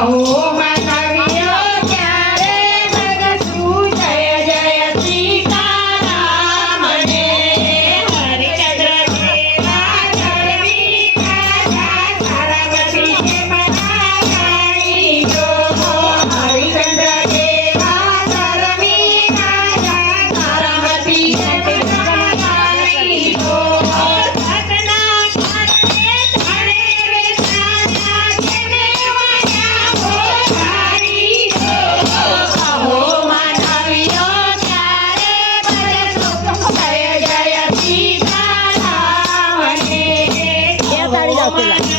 Tchau! Open like